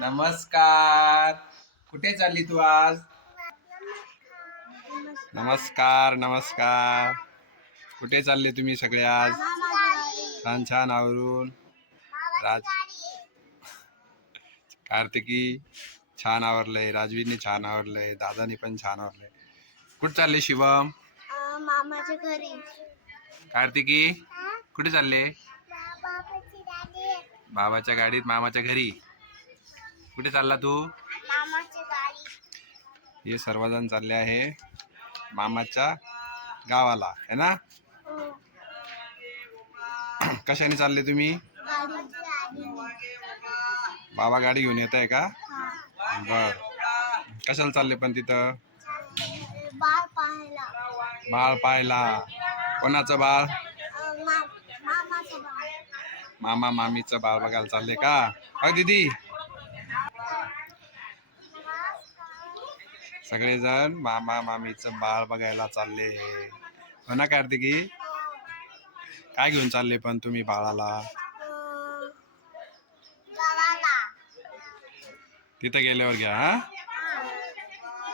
नमस्कार. कुठे चालली तू आज? नमस्कार. नमस्कार कुठे चालले तुम्ही सगळे आज? छान छान आवरून. राज कार्तिकी छान आवरलंय राजवीरने छान आवरलंय दादानी पण छान आवरलंय. कुठे चालले शिवम? मामाच्या घरी. कार्तिकी कुठे चालले? बाबाच्या गाडीत मामाच्या घरी. कुठे चालला तू? हे सर्वजण चालले आहे मामाच्या गावाला है ना? कशाने चालले तुम्ही? बाबा गाडी घेऊन येत. आहे का? बर. कशाला चालले पण तिथं? बाळ पाहायला. कोणाचं बाळ? मामा मामीचं बाळ बघायला चालले का? अ दीदी. सगळेजण मामा मामीचं बाळ बघायला चालले. हो ना कार्तिकी? काय घेऊन चालले पण तुम्ही बाळाला? तिथं गेल्यावर घ्या हा?